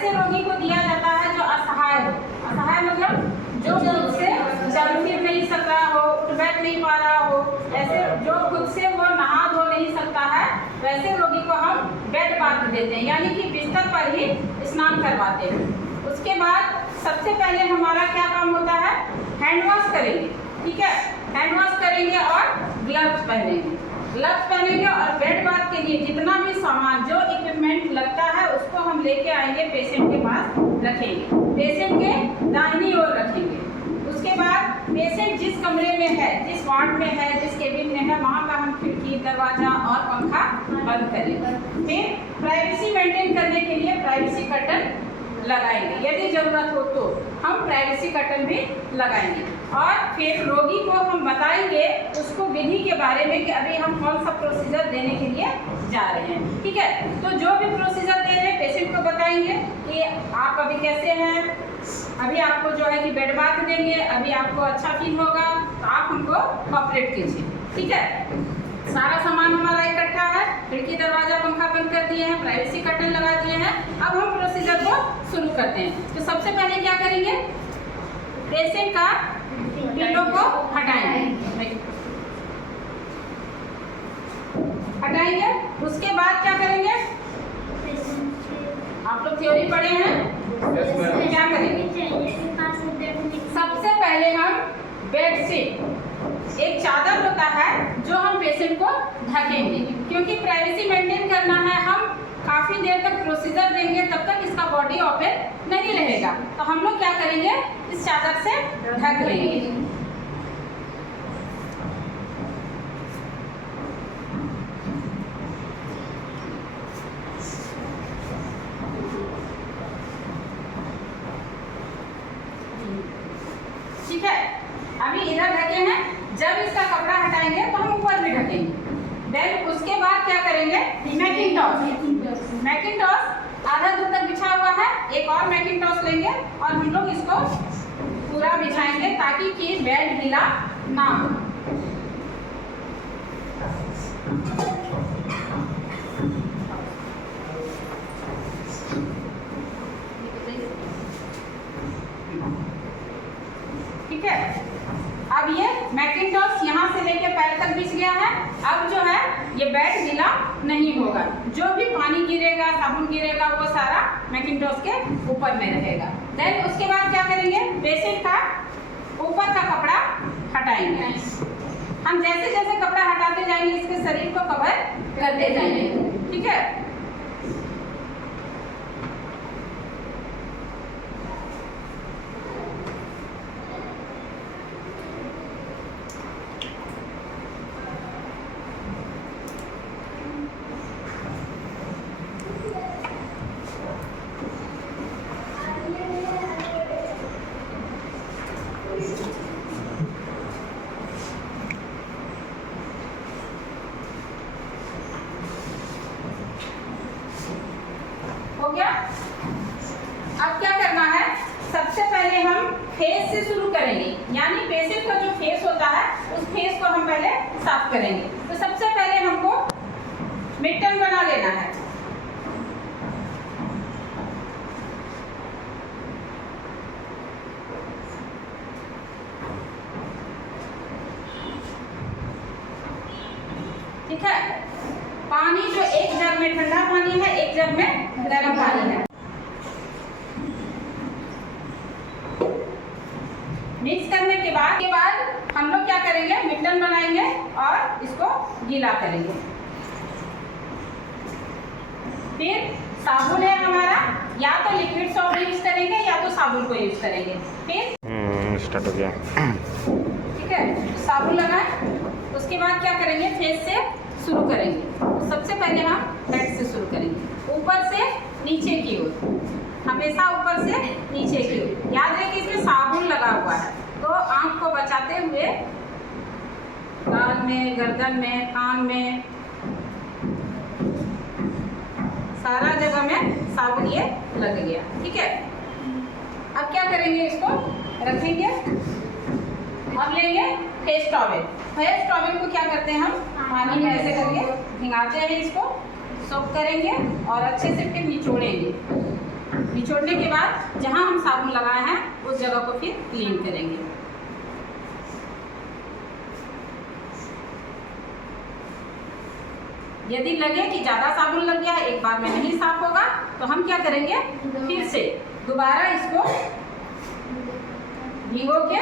ऐसे रोगी को दिया जाता है जो असहाय हो। असहाय मतलब जो खुद से चल फिर नहीं सक रहा हो, उठ बैठ नहीं पा रहा हो, ऐसे जो खुद से वो नहा धो नहीं सकता है, वैसे रोगी को हम बेड बाथ देते हैं, यानी कि बिस्तर पर ही स्नान करवाते हैं। उसके बाद सबसे पहले हमारा क्या काम होता है, हैंड वॉश करेंगे। ठीक है, हैंड वॉश करेंगे और ग्लव्स पहनेंगे। ग्लव्स पहनेंगे और बेड बाथ के लिए जितना भी सामान जो इक्विपमेंट लगता है उसको हम लेके आएंगे, पेशेंट के पास रखेंगे, पेशेंट के दाहिनी ओर रखेंगे। उसके बाद पेशेंट जिस कमरे में है, जिस वार्ड में है, जिस केबिन में है, वहाँ का हम खिड़की, दरवाजा और पंखा बंद करेंगे। फिर प्राइवेसी मेंटेन करने के लिए प्राइवेसी कर्टन लगाएंगे, यदि जरूरत हो तो हम प्राइवेसी कर्टन भी लगाएंगे। और फिर रोगी को हम बताएंगे उसको विधि के बारे में कि अभी हम कौन सा प्रोसीजर देने के लिए जा रहे हैं। ठीक है, तो जो भी प्रोसीजर दे रहे हैं पेशेंट को बताएंगे कि आप अभी कैसे हैं, अभी आपको जो है कि बेड बाथ देंगे, अभी आपको अच्छा फील होगा, तो आप हमको कोऑपरेट कीजिए। ठीक है, सारा सामान हमारा इकट्ठा है, खिड़की, दरवाजा, पंखा बंद कर दिए हैं, प्राइवेसी कर्टन लगा दिए हैं। अब हम प्रोसीजर को शुरू करते हैं। तो सबसे पहले क्या करेंगे, पेशेंट का पिलो को हटाएंगे। उसके बाद क्या करेंगे, आप लोग थ्योरी पढ़े हैं, क्या करेंगे, सबसे पहले हम बेडशीट, एक चादर होता है जो हम पेशेंट को ढकेंगे, क्योंकि प्राइवेसी मेंटेन करना है। हम काफ़ी देर तक प्रोसीजर देंगे, तब तक इसका बॉडी ओपन नहीं रहेगा, तो हम लोग क्या करेंगे, इस चादर से ढक लेंगे। ठीक है, अभी इधर ढके हैं, जब इसका कपड़ा हटाएंगे तो हम ऊपर भी ढकेंगे। देन उसके बाद क्या करेंगे, मैकिंटॉस आधा दूर तक बिछा हुआ है, एक और मैकिंटॉस लेंगे और हम लोग इसको पूरा बिछाएंगे ताकि कि बेड ढीला ना हो। ठीक है, अब ये मैकिंटॉस यहाँ से लेके पैर तक बिछ गया है। अब जो है ये बेड गीला नहीं होगा, जो भी पानी गिरेगा, साबुन गिरेगा, वो सारा मैकिंटॉस के ऊपर में रहेगा। देन उसके बाद क्या करेंगे, पेशेंट का ऊपर का कपड़ा हटाएंगे। हम जैसे जैसे कपड़ा हटाते जाएंगे इसके शरीर को कवर करते जाएंगे। ठीक है, हो गया। अब क्या करना है, सबसे पहले हम फेस से शुरू करेंगे, यानी पेशेंट का जो फेस होता है उस फेस को हम पहले साफ करेंगे। तो सबसे पहले हमको मिट्टन बना लेना है। ठीक है, पानी जो एक जग में ठंडा पानी है, एक जग में गर्म पानी है, मिक्स करने के बाद हम लोग क्या करेंगे, मिट्टन बनाएंगे और इसको गीला करेंगे। फिर साबुन है हमारा, या तो लिक्विड सोप यूज करेंगे या तो साबुन को यूज करेंगे। फिर स्टार्ट हो गया। ठीक है, साबुन लगाए, उसके बाद क्या करेंगे, फेस से शुरू करेंगे। तो सबसे पहले हम हेड से शुरू करेंगे, ऊपर से नीचे की ओर, हमेशा ऊपर से नीचे की ओर। याद रखिए इसमें साबुन लगा हुआ है, तो आँख को बचाते हुए गाल में, गर्दन में, कान में, सारा जगह में साबुन ये लग गया। ठीक है, अब क्या करेंगे, इसको रखेंगे और लेंगे फेस टॉवेल। फेस टॉवेल को क्या करते हैं, हम पानी में ऐसे करके भिंगाते हैं, इसको सोक करेंगे और अच्छे से फिर निचोड़ेंगे। निचोड़ने के बाद जहाँ हम साबुन लगाए हैं उस जगह को फिर क्लीन करेंगे। यदि लगे कि ज़्यादा साबुन लग गया है, एक बार में नहीं साफ होगा, तो हम क्या करेंगे, फिर से दोबारा इसको भिगो के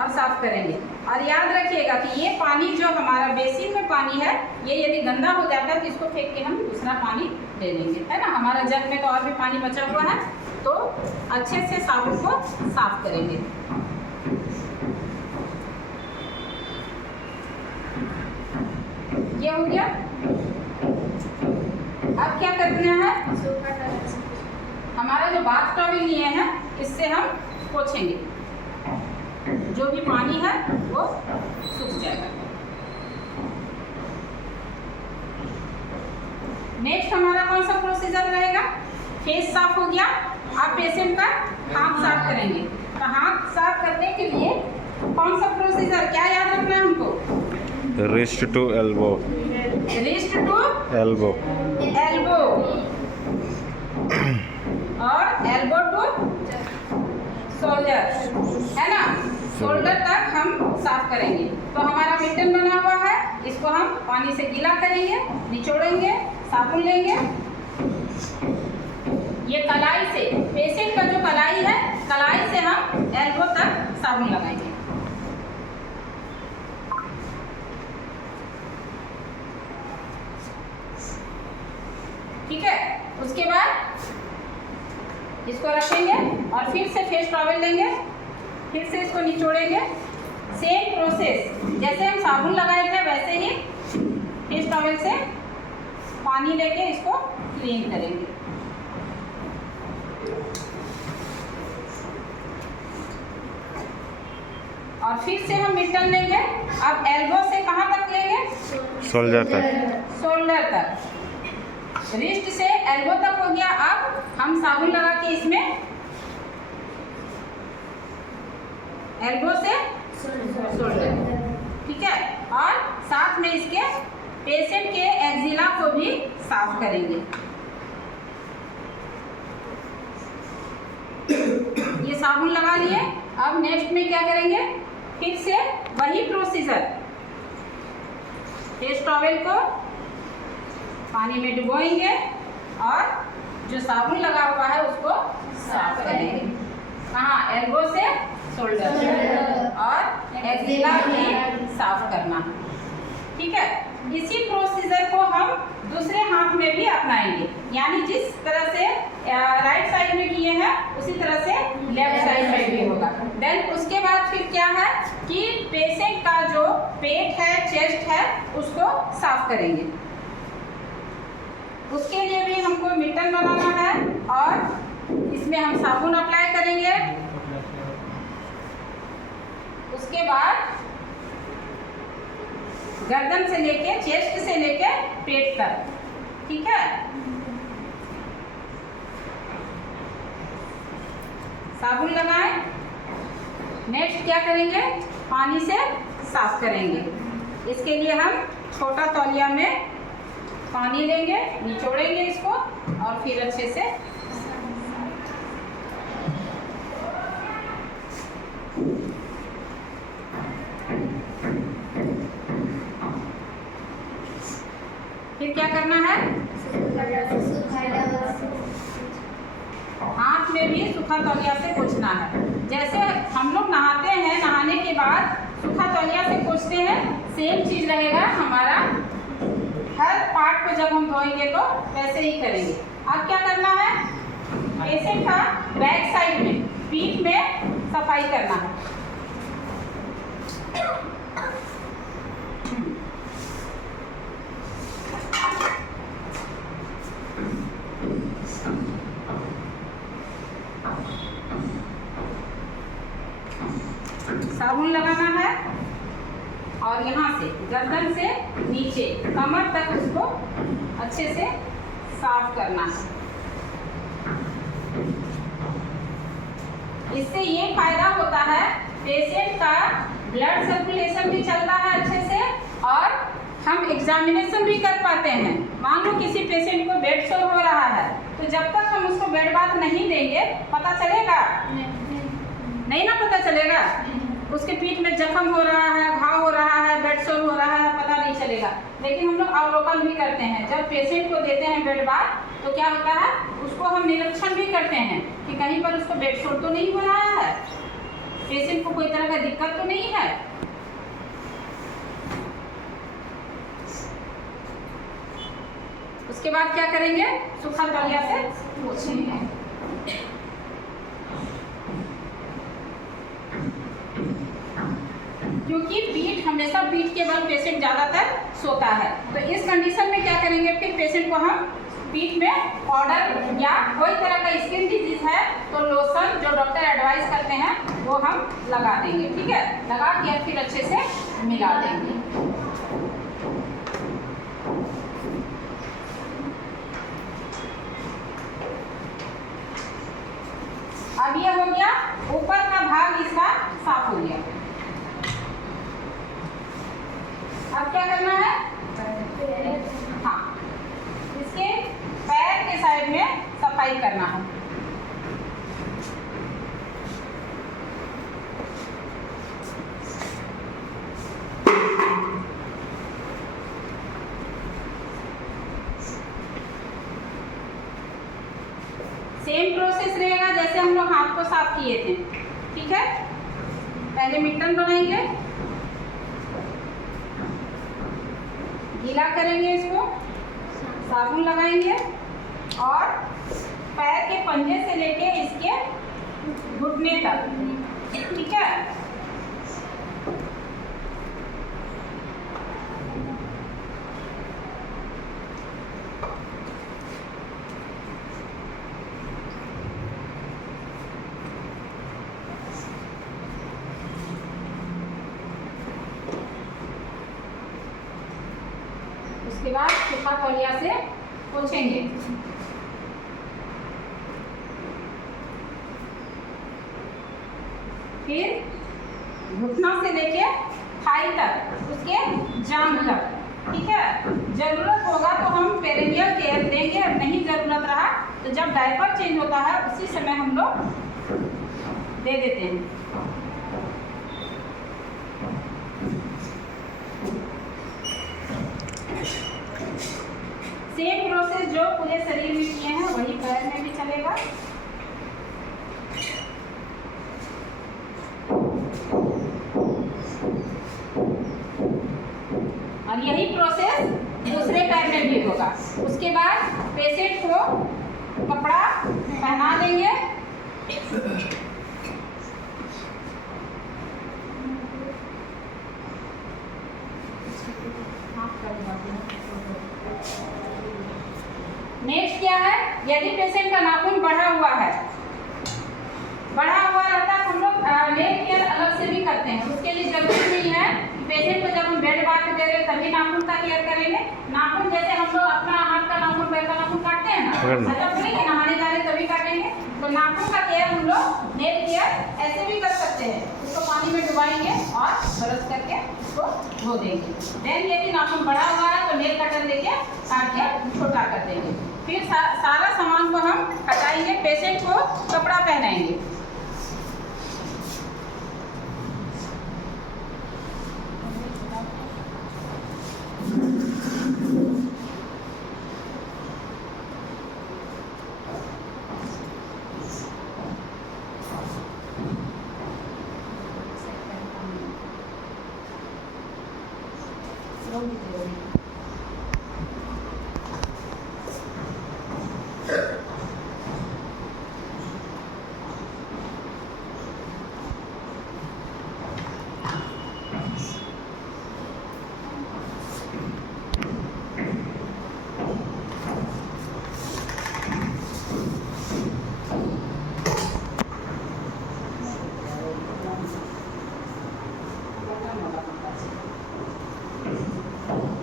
और साफ करेंगे। और याद रखिएगा कि ये पानी जो हमारा बेसिन में पानी है, ये यदि गंदा हो जाता है तो इसको फेंक के हम दूसरा पानी ले लेंगे, है ना। हमारा जग में तो और भी पानी बचा हुआ है, तो अच्छे से साबुन को साफ करेंगे। ये हो गया। अब क्या करना है, हमारा जो बाथ टॉवल लिए हैं इससे हम पोंछेंगे, जो भी पानी है वो सूख जाएगा। नेक्स्ट हमारा कौन सा प्रोसीजर रहेगा, फेस साफ हो गया। आप पेशेंट का हाथ साफ करेंगे, तो हाथ साफ करने के लिए कौन सा प्रोसीजर, क्या याद रखना है हमको, wrist to elbow, wrist to elbow, elbow और एल्बो टू शोल्डर, है ना। शोल्डर तक हम साफ करेंगे। तो हमारा मिटन बना हुआ है, इसको हम पानी से गीला करेंगे, निचोड़ेंगे, साबुन लेंगे। ये कलाई से, पेशेंट का जो कलाई है, कलाई से हम एल्बो तक साबुन लगाएंगे। ठीक है। उसके बाद इसको रखेंगे और फिर से फेस टॉवल लेंगे, फिर से इसको निचोड़ेंगे। सेम प्रोसेस, जैसे हम साबुन लगाए थे वैसे ही फेस टॉवल से पानी लेके इसको क्लीन करेंगे। और फिर से हम मिटन लेंगे। अब एल्बो से कहाँ तक लेंगे, शोल्डर तक, शोल्डर तक। रिस्ट से एल्बो तक हो गया। अब हम साबुन लगा के इसमें एल्बो से शोल्डर, ठीक है। और साथ में इसके पेशेंट के एक्जिला को भी साफ करेंगे। ये साबुन लगा लिए। अब नेक्स्ट में क्या करेंगे, फिर से वही प्रोसीजर, फेस टॉवल को पानी में डुबोएंगे और जो साबुन लगा हुआ है उसको साफ करेंगे। कहाँ, एल्बो से शोल्डर और एक्जिला भी साफ करना, ठीक है। इसी प्रोसीजर को हम दूसरे हाथ में भी अपनाएंगे, यानी जिस तरह से राइट साइड में किए हैं उसी तरह से लेफ्ट साइड में भी होगा। देन उसके बाद फिर क्या है कि पेशेंट का जो पेट है, चेस्ट है, उसको साफ करेंगे। उसके लिए भी हमको मिटन बनाना है और इसमें हम साबुन अप्लाई करेंगे। उसके बाद गर्दन से लेके, चेस्ट से लेके पेट तक, ठीक है। साबुन लगाएं। नेक्स्ट क्या करेंगे, पानी से साफ करेंगे। इसके लिए हम छोटा तौलिया में पानी लेंगे, निचोड़ेंगे इसको और फिर अच्छे से फिर क्या करना है, हाथ में भी सूखा तौलिया से पोंछना है। जैसे हम लोग नहाते हैं, नहाने के बाद सूखा तौलिया से पोंछते हैं, सेम चीज रहेगा हमारा हर पार्ट को जब हम धोएंगे तो वैसे ही करेंगे। अब क्या करना है, पेशेंट का बैक साइड में, पीठ में सफाई करना है। साबुन लगाना है और यहाँ से गर्दन से नीचे कमर तक उसको अच्छे से साफ करना है। इससे ये फायदा होता है, पेशेंट का ब्लड सर्कुलेशन भी चलता है अच्छे से और हम एग्जामिनेशन भी कर पाते हैं। मान लो किसी पेशेंट को बेड सोर हो रहा है, तो जब तक हम उसको को बेड बाथ नहीं देंगे पता चलेगा नहीं ना, पता चलेगा। उसके पीठ में जख्म हो रहा है, घाव हो रहा है, बेड सोर हो रहा है, पता नहीं चलेगा। लेकिन हम लोग अवलोकन भी करते हैं। जब पेशेंट को देते हैं बेड बाथ तो क्या होता है, उसको हम निरीक्षण भी करते हैं कि कहीं पर उसको बेड सोर तो नहीं हो रहा है, पेशेंट को कोई तरह का दिक्कत तो नहीं है। उसके बाद क्या करेंगे, सूखा तौलिया से पोंछेंगे। क्योंकि पीठ हमेशा पीठ के बल पेशेंट ज़्यादातर सोता है, तो इस कंडीशन में क्या करेंगे, फिर पेशेंट को हम पीठ में पाउडर या कोई तरह का स्किन डिजीज है तो लोशन जो डॉक्टर एडवाइस करते हैं वो हम लगा देंगे। ठीक है, लगा के फिर अच्छे से मिला देंगे। अब ये हो गया, ऊपर का भाग इसका साफ हो गया। अब क्या करना है, हाँ, इसके पैर के साइड में सफाई करना है। सेम प्रोसेस रहेगा जैसे हम लोग हाथ को साफ किए थे। ठीक है, पहले मिट्टन बनाएंगे, गीला करेंगे, इसको साबुन लगाएंगे और पैर के पंजे से लेके इसके घुटने तक। ठीक है, उसके बाद सूखा तौलिया से पोंछेंगे। फिर घुटना से लेके थाई तक, उसके जांघ तक। ठीक है, जरूरत होगा तो हम पेरिनियल केयर देंगे, और नहीं जरूरत रहा तो जब डायपर चेंज होता है उसी समय हम लोग दे देते हैं। सेम प्रोसेस जो पूरे शरीर में किए हैं वही पैर में भी चलेगा। और यही प्रोसेस दूसरे पैर में भी होगा। उसके बाद पेशेंट को कपड़ा पहना देंगे, नेक्स्ट क्या है, यदि पेशेंट का नाखून बढ़ा हुआ है, बढ़ा हुआ रहता है, हम लोग नेल केयर अलग से भी करते हैं। उसके लिए जरूरी नहीं है पेशेंट को जब हम बेड बाथ दे रहे तभी नाखून का केयर करेंगे। नाखून जैसे हम लोग अपना हाथ का नाखून, पैर का नाखून काटते हैं ना, ऐसा थोड़ी कि नहाने जा रहे तभी काटेंगे। तो नाखून का केयर हम लोग नेल केयर ऐसे भी कर सकते हैं। उसको पानी में डुबाएंगे और ब्रश करके उसको धो देंगे। देन यदि नाखून बड़ा हुआ है तो नेल कटर लेके काट के छोटा कर देंगे। फिर सारा सामान को हम हटाएंगे, पेशेंट को कपड़ा पहनाएंगे।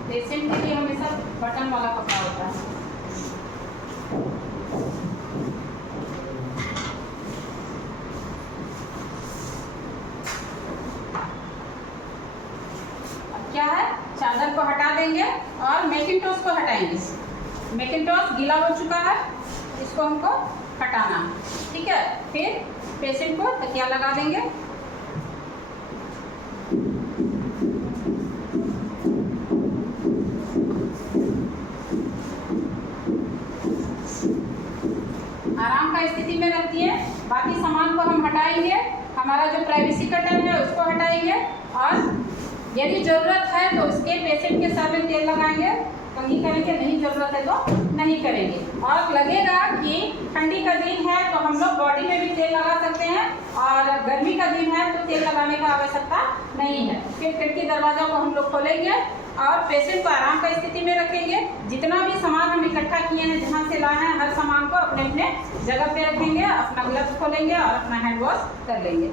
पेशेंट के लिए हमेशा बटन वाला कपड़ा होता है। अब क्या है, चादर को हटा देंगे और मैकिंटॉश को हटाएंगे। मैकिंटॉश गीला हो चुका है, इसको उसको हमको हटाना है। ठीक है, फिर पेशेंट को तकिया लगा देंगे। आराम का स्थिति में रखती है। बाकी सामान को हम हटाएंगे, हमारा जो प्राइवेसी कर्टन है उसको हटाएंगे, और यदि ज़रूरत है तो उसके पेशेंट के सर में तेल लगाएंगे, कंघी करेंगे, नहीं ज़रूरत है तो नहीं करेंगे। और लगेगा कि ठंडी का दिन है तो हम लोग बॉडी में भी तेल लगा सकते हैं, और गर्मी का दिन है तो तेल लगाने का आवश्यकता नहीं है। फिर खिड़की दरवाजा को हम लोग खोलेंगे और पेशेंट को आराम का स्थिति में रखेंगे। जितना भी सामान हम इकट्ठा किए हैं, जहाँ से लाए हैं, हर सामान को अपने अपने जगह पे रखेंगे, अपना ग्लव्स खोलेंगे और अपना हैंड वॉश कर लेंगे।